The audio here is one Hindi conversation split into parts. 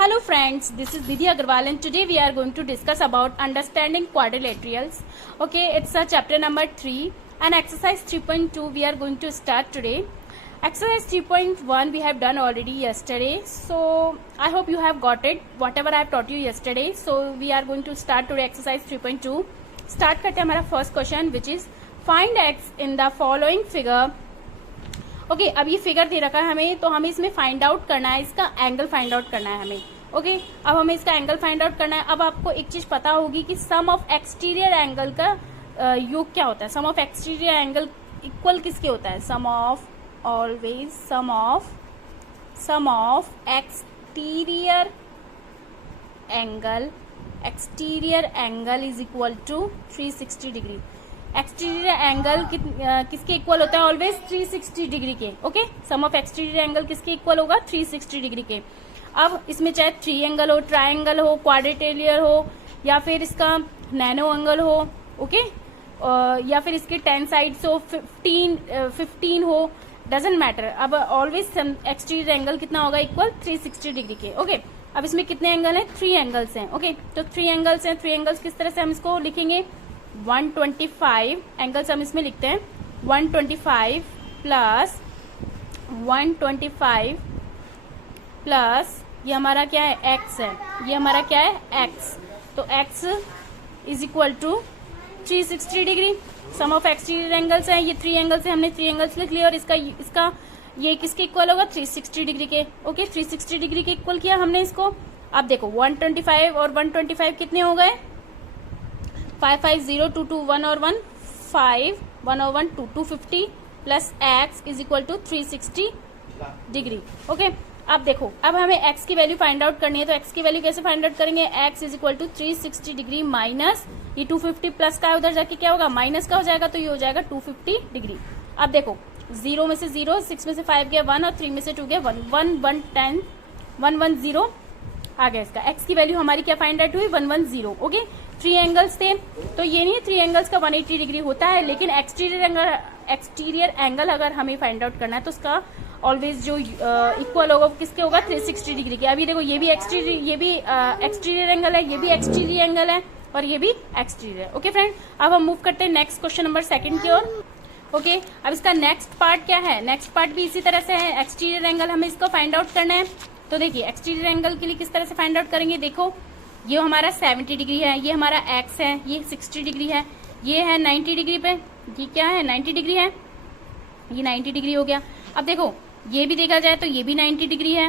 Hello friends, this is Vidhi Agarwal and today we are going to discuss about understanding quadrilaterals. Okay, it's a chapter number 3 and exercise 3.2 we are going to start today. Exercise 3.1 we have done already yesterday, so I hope you have got it, whatever I have taught you yesterday. So we are going to start today exercise 3.2. Start करते हैं हमारा first question which is find x in the following figure. Okay अब ये फिगर दे रखा है हमें, तो हमें इसमें फाइंड आउट करना है, इसका एंगल फाइंड आउट करना है हमें. ओके अब हमें इसका एंगल फाइंड आउट करना है. अब आपको एक चीज पता होगी कि सम ऑफ एक्सटीरियर एंगल का योग क्या होता है. Sum of exterior angle equal किसके होता है. Sum of always sum of exterior angle is equal to 360 degree. Exterior angle किसके इक्वल होता है. ऑलवेज 360 डिग्री के. Okay sum of exterior angle किसके इक्वल होगा. 360 डिग्री के. अब इसमें चाहे ट्रायंगल हो, ट्रायंगल हो, क्वाड्रिलेटरल हो, या फिर इसका नैनो एंगल हो. ओके या फिर इसके 10 साइड्स हो, 15 हो, डजेंट मैटर. अब ऑलवेज एक्सटीरियर एंगल कितना होगा. इक्वल 360 डिग्री के. ओके अब इसमें कितने एंगल हैं. 3 एंगल्स हैं. ओके तो 3 एंगल्स हैं. 3 एंगल्स किस तरह से हम इसको लिखेंगे. 125 एंगल्स हम इसमें लिखते हैं. 125 प्लस 125 प्लस ये हमारा क्या है. x है. ये हमारा क्या है. x. तो x is equal to 360 degree. Sum of exterior angles है. ये 3 एंगल्स है. हमने 3 एंगल्स लिख लिया और इसका ये किसके इक्वल होगा. 360 डिग्री के. ओके 360 डिग्री के इक्वल किया हमने इसको. अब देखो 125 और 125 कितने हो गए. 5 5 0 2 2 1 और 1 5 1 और 1 2 250 plus x is equal to 360 degree. Okay अब देखो अब हमें x की वैल्यू फाइंड आउट करनी है. तो x की वैल्यू कैसे फाइंड आउट करेंगे. x is equal to 360 degree minus ये 250 प्लस का उधर जाके क्या होगा. माइनस का हो जाएगा. तो ये हो जाएगा 250 डिग्री. अब देखो 0 में से 0, 6 में से 5 गया 1 और 3 में से 2 गया 1 1 1 10 1 1 0 आ गया. इसका x की वैल्यू हमारी क्या फाइंड आउट हुई. 1 1 0. ओके 3 एंगल्स थे. तो ये नहीं 3 एंगल्स का 180 डिग्री होता है, लेकिन एक्सटीरियर एंगल अगर हमें फाइंड आउट करना है तो उसका ऑलवेज जो इक्वल होगा वो किसके होगा. 360 डिग्री के. अभी देखो ये भी एक्सटीरियर एंगल है, ये भी एक्सटीरियर एंगल है और ये भी एक्सटीरियर. ओके फ्रेंड अब हम मूव करते हैं नेक्स्ट क्वेश्चन नंबर 2 की ओर. ओके अब इसका नेक्स्ट पार्ट क्या है. नेक्स्ट पार्ट भी इसी तरह से है. एक्सटीरियर एंगल हमें इसको फाइंड आउट करना है. तो देखिए एक्सटीरियर एंगल के लिए किस तरह से फाइंड आउट करेंगे. देखो ये हमारा 70 डिग्री है, ये हमारा x है, ये 60 डिग्री है, ये है 90 डिग्री पे. ये क्या है 90 डिग्री है. ये 90 डिग्री हो गया. अब देखो ये भी देखा जाए तो ये भी 90 डिग्री है.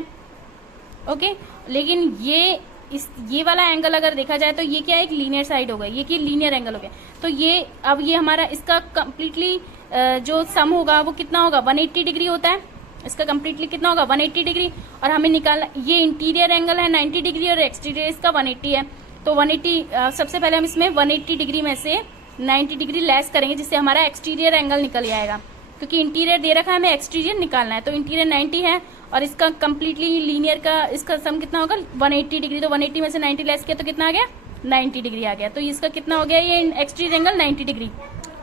ओके लेकिन ये वाला एंगल अगर देखा जाए तो ये क्या है. एक लीनियर साइड हो गया. ये कि लीनियर एंगल हो गया. तो ये अब ये हमारा इसका कंप्लीटली जो सम होगा वो कितना होगा. 180 डिग्री होता है. इसका कंप्लीटली कितना होगा 180 डिग्री. और हमें निकालना ये इंटीरियर एंगल है 90 डिग्री और एक्सटीरियर इसका 180 है. तो 180 सबसे पहले हम इसमें 180 डिग्री में से 90 डिग्री लेस करेंगे जिससे हमारा एक्सटीरियर एंगल निकल जाएगा. क्योंकि इंटीरियर दे रखा है हमें एक्सटीरियर निकालना है. तो इंटीरियर 90 है और इसका कंप्लीटली लीनियर का इसका सम कितना होगा 180 डिग्री. तो 180 में से 90 लेस किया तो कितना आ गया 90 डिग्री आ गया. तो इसका कितना हो गया ये एक्सटीरियर एंगल 90 डिग्री.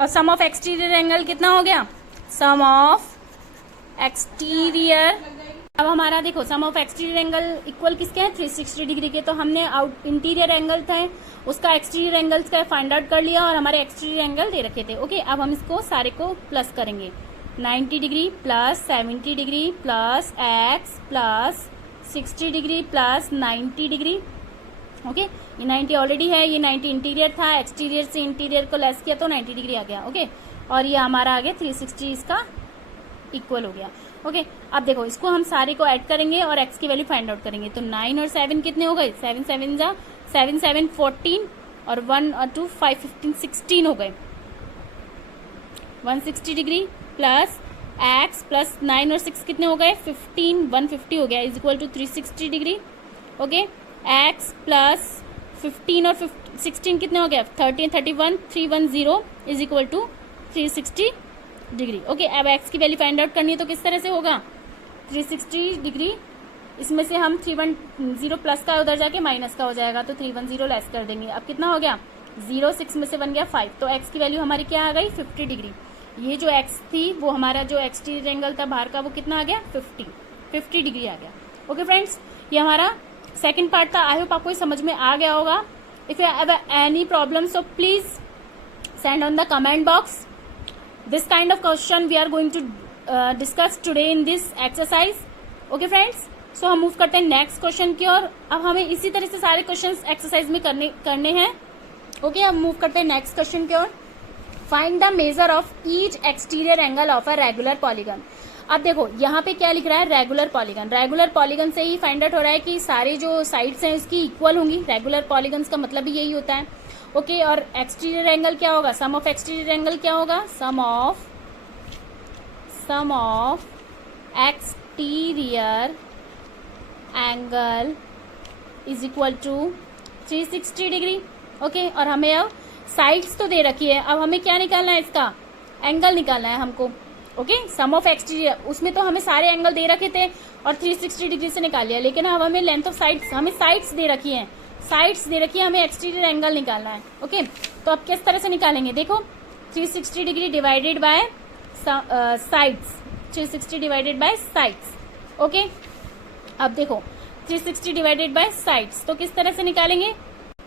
और सम ऑफ एक्सटीरियर एंगल कितना हो गया. सम ऑफ एक्सटीरियर. अब हमारा देखो सम ऑफ एक्सटीरियर एंगल इक्वल किसके हैं 360 डिग्री के. तो हमने इंटीरियर एंगल थे उसका एक्सटीरियर एंगल का फाइंड आउट कर लिया और हमारे एक्सटीरियर एंगल दे रखे थे. ओके अब हम इसको सारे को प्लस करेंगे. 90 degree plus 70 degree plus x plus 60 degree plus 90 degree. Okay ये 90 ऑलरेडी है. ये 90 इंटीरियर था. एक्सटीरियर से इंटीरियर को लेस किया तो 90 डिग्री आ गया. ओके और ये हमारा आ गया 360 इसका इक्वल हो गया. ओके अब देखो इसको हम सारे को ऐड करेंगे और x की वैल्यू फाइंड आउट करेंगे. तो 9 और 7 कितने हो गए. 7 7 जा 7 7 14 और 1 और 2 5 15 16 हो गए. 160 डिग्री प्लस x प्लस 9 और 6 कितने हो गए 15 150 हो गया is equal to 360 degree. Okay x plus 15 और 16 कितने हो गया 30 31 310 is equal to 360 degree. Okay अब x की वैल्यू फाइंड आउट करनी है तो किस तरह से होगा 360 डिग्री. इसमें से हम 310 प्लस का उधर जाके माइनस का हो जाएगा. तो 310 लेस कर देंगे. अब कितना हो गया 0 6 में से बन गया 5. तो x की वैल्यू हमारी क्या आ गई 50 डिग्री. ये जो x थी वो हमारा जो एक्सटीरियर एंगल था बाहर का वो कितना आ गया 50 डिग्री आ गया. ओके फ्रेंड्स ये हमारा सेकेंड पार्ट था। आई होप आपको समझ में आ गया होगा। If you have any problem so please send on the comment box. This kind of question we are going to discuss today in this exercise. Okay friends, so हम मूव करते हैं नेक्स्ट क्वेश्चन की ओर। अब हमें इसी तरह से सारे क्वेश्चन एक्सरसाइज में करने हैं। ओके, अब मूव करते हैं नेक्स्ट क्वेश्चन की ओर। Find the measure of each exterior angle of a regular polygon. अब देखो यहाँ पे क्या लिख रहा है, रेगुलर पॉलीगन। रेगुलर पॉलीगन से ही फाइंड आउट हो रहा है कि सारे जो साइड्स हैं उसकी इक्वल होंगी। रेगुलर पॉलीगन्स का मतलब भी यही होता है। ओके, और एक्सटीरियर एंगल क्या होगा, सम ऑफ एक्सटीरियर एंगल क्या होगा, sum of exterior angle is equal to 360 degree. Okay, और हमें अब साइड्स तो दे रखी है, अब हमें क्या निकालना है, इसका एंगल निकालना है हमको। ओके, सम ऑफ एक्सटीरियर, उसमें तो हमें सारे एंगल दे रखे थे और 360 डिग्री से निकाल लिया, लेकिन अब हमें लेंथ ऑफ साइड्स, हमें साइड्स दे रखी है, साइड्स दे रखी है, हमें एक्सटीरियर एंगल निकालना है। ओके, तो अब किस तरह से निकालेंगे, देखो 360 degree divided by sides, 360 divided by sides. Okay, अब देखो 360 डिवाइडेड बाय साइड्स, तो किस तरह से निकालेंगे,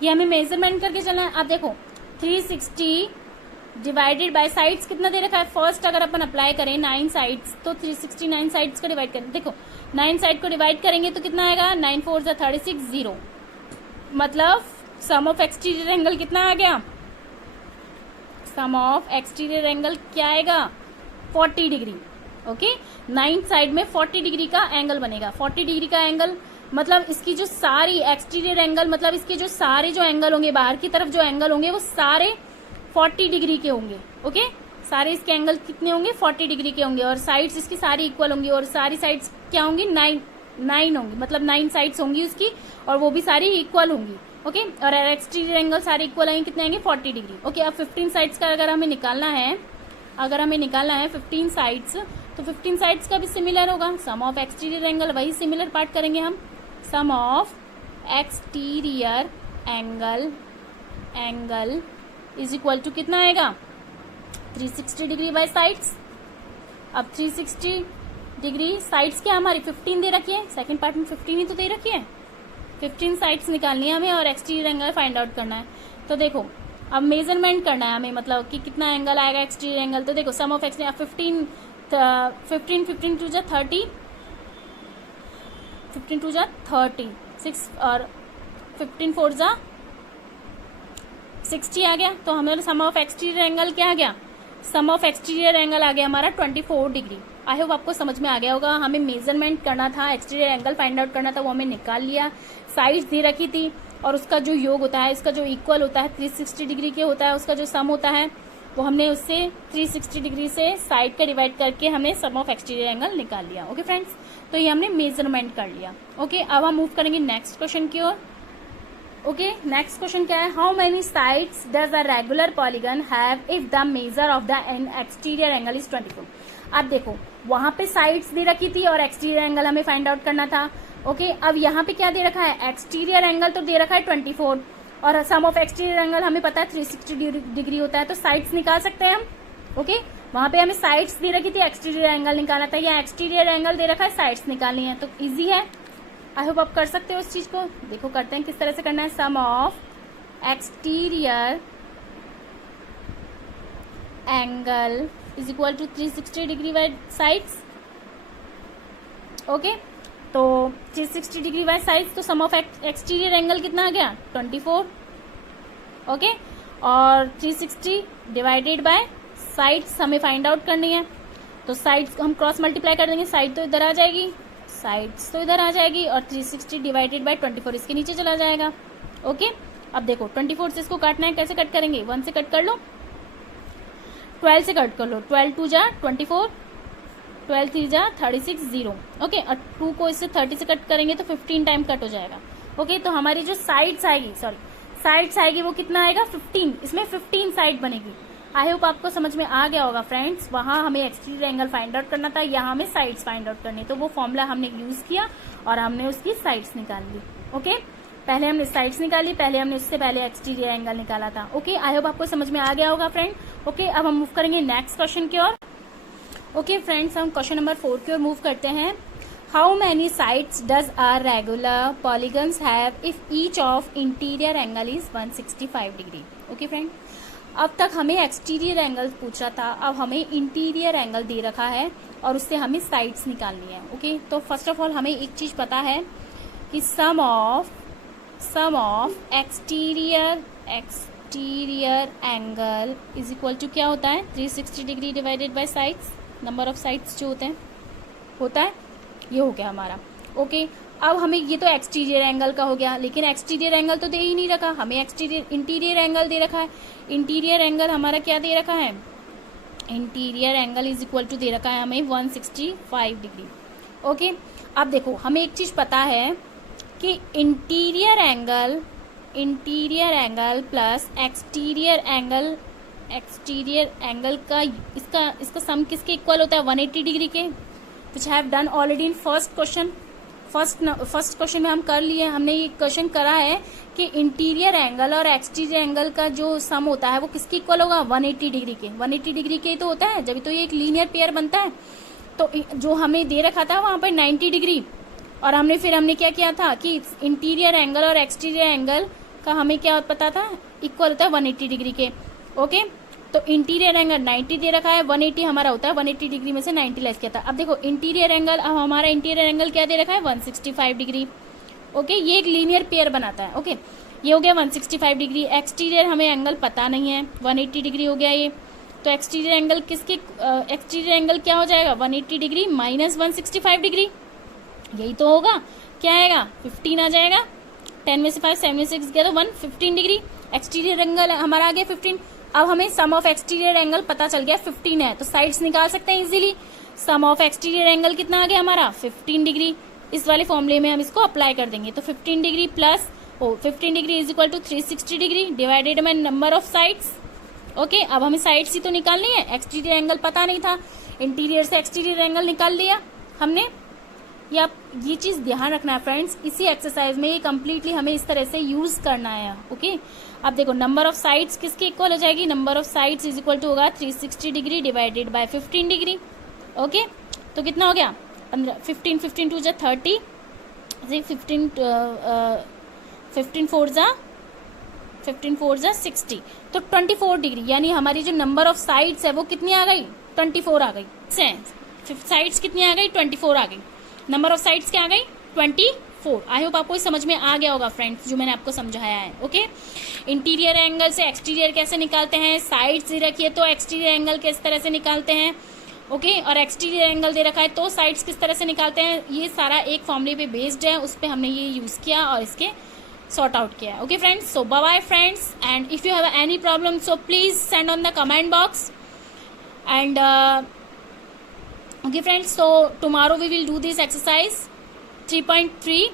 ये हमें मेजरमेंट करके चलना है। अब देखो 360 डिवाइडेड बाय साइड्स कितना दे रखा है, फर्स्ट अगर अपन अप्लाई करें 9 साइड्स, तो 360 9 साइड्स को डिवाइड करें, देखो 9 साइड को डिवाइड करेंगे तो कितना आएगा, 9 4 जा 36 0, मतलब सम ऑफ एक्सटीरियर एंगल कितना आ गया, सम ऑफ एक्सटीरियर एंगल क्या आएगा, 40 डिग्री। ओके, 9 साइड में 40 डिग्री का एंगल बनेगा। 40 डिग्री का एंगल मतलब इसकी जो सारी एक्सटीरियर एंगल, मतलब इसके जो सारे जो एंगल होंगे, बाहर की तरफ जो एंगल होंगे वो सारे 40 डिग्री के होंगे। ओके, सारे इसके एंगल कितने होंगे, 40 डिग्री के होंगे, और साइड्स इसकी सारी इक्वल होंगी, और सारी साइड्स क्या होंगी, 9 होंगी, मतलब 9 साइड्स होंगी उसकी, और वो भी सारी इक्वल होंगी। ओके, और एक्सटीरियर एंगल सारे इक्वल आएंगे, कितने आएंगे, 40 डिग्री। ओके, अब 15 साइड्स का अगर हमें निकालना है, 15 साइड्स, तो 15 साइड्स का भी सिमिलर होगा, सम ऑफ एक्सटीरियर एंगल, वही सिमिलर पार्ट करेंगे हम, sum of exterior angle is equal to कितना आएगा, 360 डिग्री बाय साइड्स। अब 360 डिग्री साइड्स क्या हमारी 15 दे रखी है, सेकंड पार्ट में 15 ही तो दे रखी है, 15 साइड्स निकालनी है हमें और एक्सटीरियर एंगल फाइंड आउट करना है। तो देखो अब मेजरमेंट करना है हमें, मतलब कि कितना एंगल आएगा एक्सटीरियर एंगल, तो देखो सम ऑफ एक्सटीरियर 15 टू जा 30, 15 टू जा 36, और 15 4 जा 60 आ गया। तो हमें सम ऑफ एक्सटीरियर एंगल क्या आ गया, सम ऑफ एक्सटीरियर एंगल आ गया हमारा 24 डिग्री। आई होप आपको समझ में आ गया होगा। हमें मेजरमेंट करना था, एक्सटीरियर एंगल फाइंड आउट करना था, वो हमें निकाल लिया, साइड्स दे रखी थी, और उसका जो योग होता है, इसका जो इक्वल होता है 360 डिग्री के होता है, उसका जो सम होता है वो हमने उससे 360 डिग्री से साइड का डिवाइड करके हमने सम ऑफ एक्सटीरियर एंगल निकाल लिया। ओके फ्रेंड्स, तो ये हमने मेजरमेंट कर लिया। ओके, अब हम मूव करेंगे नेक्स्ट क्वेश्चन की ओर। ओके, नेक्स्ट क्वेश्चन क्या है, how many sides does a regular polygon have if the measure of the exterior angle is 24। अब देखो वहां पे साइड्स दे रखी थी और एक्सटीरियर एंगल हमें फाइंड आउट करना था। ओके, अब यहाँ पे क्या दे रखा है, एक्सटीरियर एंगल तो दे रखा है 24, और सम ऑफ एक्सटीरियर एंगल हमें पता है 360 डिग्री होता है, तो साइड्स निकाल सकते हैं हम। ओके, वहां पे हमें साइड्स दे रखी थी, एक्सटीरियर एंगल निकालना था, या एक्सटीरियर एंगल दे रखा है, साइड्स निकालनी है, तो इजी है। आई होप आप कर सकते हो इस चीज को। देखो करते हैं किस तरह से करना है, sum of exterior angle is equal to 360 degree by sides. Okay, तो 360 डिग्री बाय साइड्स, तो सम ऑफ एक्सटीरियर एंगल कितना आ गया, 24। ओके, और 360 डिवाइडेड बाय साइड्स हमें फाइंड आउट करनी है, तो साइड्स हम क्रॉस मल्टीप्लाई कर देंगे, साइड तो इधर आ जाएगी, साइड्स तो इधर आ जाएगी, और 360 डिवाइडेड बाय 24 इसके नीचे चला जाएगा। ओके, अब देखो 24 से इसको काटना है, कैसे कट करेंगे, 1 से कट कर लो, 12 से कट कर लो, 12 2 जा 24, 12 3 जा 36 0। ओके, और 2 को इससे 30 से कट करेंगे तो 15 टाइम कट हो जाएगा। ओके, तो हमारी जो साइड्स आएगी वो कितना आएगा, 15, इसमें 15 साइड बनेगी। आई होप आपको समझ में आ गया होगा फ्रेंड्स। वहां हमें एक्सटीरियर एंगल फाइंड आउट करना था, यहाँ हमें साइड्स फाइंड आउट करनी, तो वो फॉर्मूला हमने यूज किया और हमने उसकी साइड्स निकाल ली। ओके, पहले हमने साइड्स निकाली, पहले हमने उससे पहले एक्सटीरियर एंगल निकाला था। ओके, आई होप आपको समझ में आ गया होगा फ्रेंड। ओके, अब हम मूव करेंगे नेक्स्ट क्वेश्चन की ओर। ओके फ्रेंड्स, हम क्वेश्चन नंबर 4 की ओर मूव करते हैं। How many sides does a regular polygons have if each of interior angle is 165 degree. Okay friend, अब तक हमें एक्सटीरियर एंगल पूछा था, अब हमें इंटीरियर एंगल दे रखा है और उससे हमें साइड्स निकालनी है। ओके, तो फर्स्ट ऑफ ऑल हमें एक चीज पता है कि sum of exterior angle is equal to क्या होता है, 360 degree divided by sides, number of sides जो होते हैं होता है, ये हो गया हमारा। ओके, अब हमें ये तो एक्सटीरियर एंगल का हो गया, लेकिन एक्सटीरियर एंगल तो दे ही नहीं रखा, हमें इंटीरियर एंगल दे रखा है। इंटीरियर एंगल हमारा क्या दे रखा है, interior angle is equal to दे रखा है हमें 165 डिग्री। ओके, अब देखो हमें एक चीज पता है कि interior angle plus exterior angle का इसका सम किसके इक्वल होता है, 180 डिग्री के, which have done already in first question. First question में हम कर लिए, हमने ये क्वेश्चन करा है कि इंटीरियर एंगल और एक्सटीरियर एंगल का जो सम होता है वो किसके इक्वल होगा, 180 डिग्री के। 180 डिग्री के तो होता है, जब तो ये एक लीनियर पेयर बनता है। तो जो हमें दे रखा था वहां पर 90 डिग्री, और हमने क्या किया था कि इंटीरियर एंगल और एक्सटीरियर एंगल का हमें क्या पता था, इक्वल होता है 180 डिग्री के। ओके, तो इंटीरियर एंगल 90 दे रखा है, 180 हमारा होता है, 180 डिग्री में से 90 लेस किया था। अब देखो इंटीरियर एंगल, अब हमारा इंटीरियर एंगल क्या दे रखा है, 165 डिग्री। ओके, ये एक लीनियर पेयर बनाता है। ओके, ये हो गया 165 डिग्री। एक्सटीरियर हमें एंगल पता नहीं है, 180 डिग्री हो गया ये, तो एक्सटीरियर एंगल क्या हो जाएगा, 180 डिग्री माइनस 165 डिग्री, यही तो होगा। क्या आएगा, 15 आ जाएगा, 10 में से 5 7 में से 6 गया तो 115 डिग्री। एक्सटीरियर एंगल हमारा आ गया 15। अब हमें सम ऑफ एक्सटीरियर एंगल पता चल गया 15 है, तो साइड्स निकाल सकते हैं easily. Sum of exterior angle कितना आ गया हमारा, 15 डिग्री। इस वाले फॉर्मूले में हम इसको अप्लाई कर देंगे, तो 15 degree plus 15 degree is equal to 360 degree divided by number of sides. Okay, अब हमें साइड्स ही तो निकालनी है, एक्सटीरियर एंगल पता नहीं था, इंटीरियर से एक्सटीरियर एंगल निकाल लिया हमने। या ये चीज ध्यान रखना है फ्रेंड्स, इसी एक्सरसाइज में ये कम्प्लीटली हमें इस तरह से यूज करना है। ओके, अब देखो नंबर ऑफ साइड्स किसके इक्वल हो जाएगी, number of sides is equal to होगा 360 degree divided by 15 degree. Okay, तो कितना हो गया, 15 15 टू जा 30, 15 4 जा 60, तो 24 डिग्री, यानी हमारी जो नंबर ऑफ साइड्स है वो कितनी आ गई, 24 आ गई। साइड्स कितनी आ गई, 24 आ गई। नंबर ऑफ साइड्स क्या आ गई, 24। आई होप आपको समझ में आ गया होगा फ्रेंड्स, जो मैंने आपको समझाया है। ओके, इंटीरियर एंगल से एक्सटीरियर कैसे निकालते हैं, साइड्स रखिए तो एक्सटीरियर एंगल किस तरह से निकालते हैं। ओके, और एक्सटीरियर एंगल दे रखा है तो साइड्स किस तरह से निकालते हैं, ये सारा एक फॉर्मूले पे बेस्ड है, उस पर हमने ये यूज किया और इसके सॉर्ट आउट किया। Okay friends, so bye bye friends, and if you have any problem so please send on the comment box. And okay friends, so tomorrow we will do this exercise 3.3